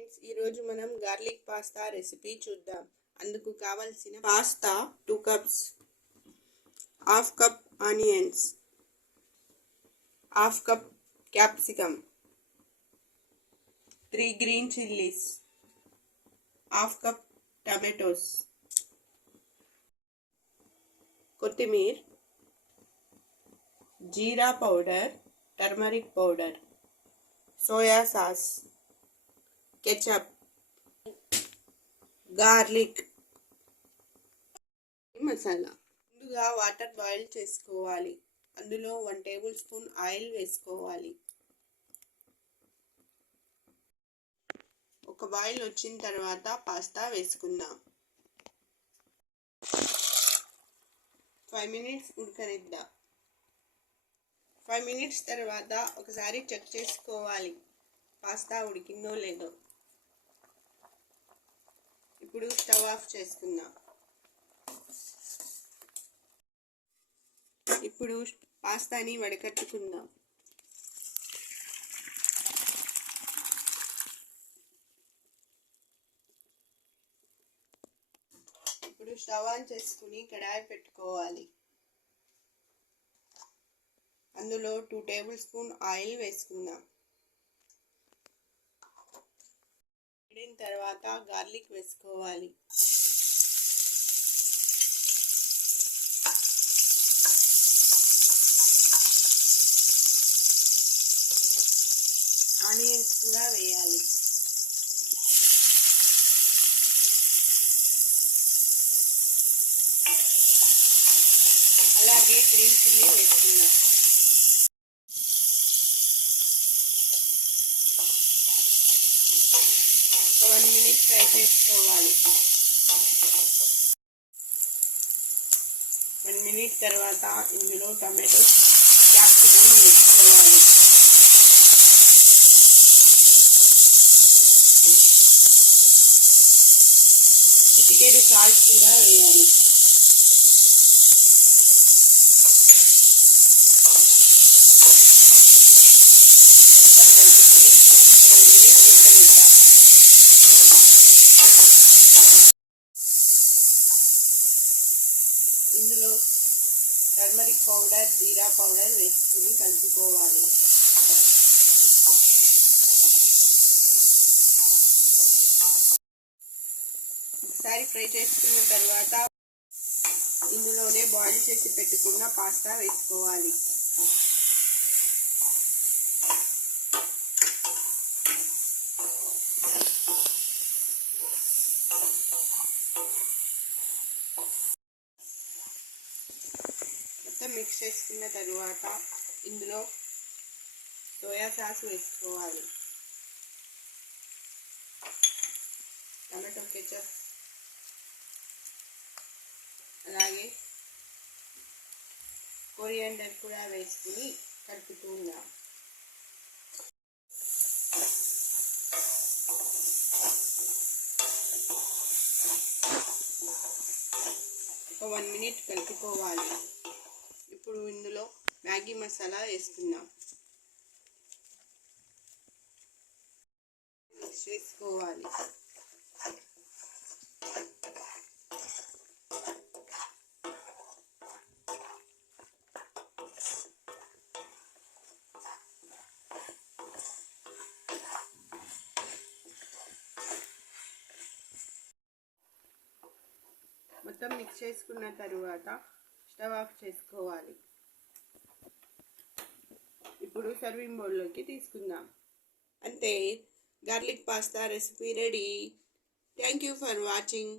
Friends, ఈరోజు మనం garlic pasta recipe చూద్దాం. అందుకు కావలసిన pasta 2 cups, half cup onions, half cup capsicum, 3 green chillies, half cup tomatoes, కొత్తిమీర, jeera powder, turmeric powder, soya sauce, ketchup, garlic masala. ముందుగా water boil చేసుకోవాలి. అందులో 1 టేబుల్ స్పూన్ ఆయిల్ వేసుకోవాలి. ఒక బాయిల్ వచ్చిన తర్వాత పాస్తా వేసుకుందాం. 5 మినిట్స్ ఉడకనిద్దాం. 5 మినిట్స్ తర్వాత ఒకసారి చెక్ చేసుకోవాలి పాస్తా ఉడికిందో లేదో. ఇప్పుడు స్టవ్ ఆఫ్ చేసుకుందాం. ఇప్పుడు పాస్తాని వడకట్టుకుందాం. ఇప్పుడు స్టవ్ ఆన్ చేసుకుని కడాయి పెట్టుకోవాలి. అందులో 2 టేబుల్ స్పూన్ ఆయిల్ వేసుకుందాం. వేడిన తర్వాత గార్లిక్ వేసుకోవాలి. ఆనియన్స్ కూడా వేయాలి. అలాగే గ్రీన్ చిల్లీ వేసుకుందాం. ఒక 1 మినిట్ ఫ్రై చేసుకోవాలి. 1 మినిట్ తర్వాత ఇందులో టమాటో క్యాప్సికమ్ వేసుకోవాలి. చిటికెడు సాల్ట్ కూడా వేయాలి. ఇందులో టర్మరిక్ పౌడర్, జీరా పౌడర్ వేసుకుని కలుపుకోవాలి. ఒకసారి ఫ్రై చేసుకున్న తర్వాత ఇందులోనే బాయిల్ చేసి పెట్టుకున్న పాస్తా వేసుకోవాలి. మొత్తం మిక్స్ చేసుకున్న తరువాత ఇందులో సోయా సాస్ వేసుకోవాలి. టమాటో కెచప్, అలాగే కొరియాండర్ కూడా వేసుకుని కలుపుతూ ఉందాం. ఒక 1 మినిట్ కలుపుకోవాలి. ఇప్పుడు ఇందులో మ్యాగీ మసాలా వేసుకుందాం. మిక్స్ చేసుకోవాలి. మొత్తం మిక్స్ చేసుకున్న తరువాత స్టవ్ ఆఫ్ చేసుకోవాలి. ఇప్పుడు సర్వింగ్ బౌల్లోకి తీసుకుందాం. అంతే, garlic pasta recipe ready. Thank you for watching.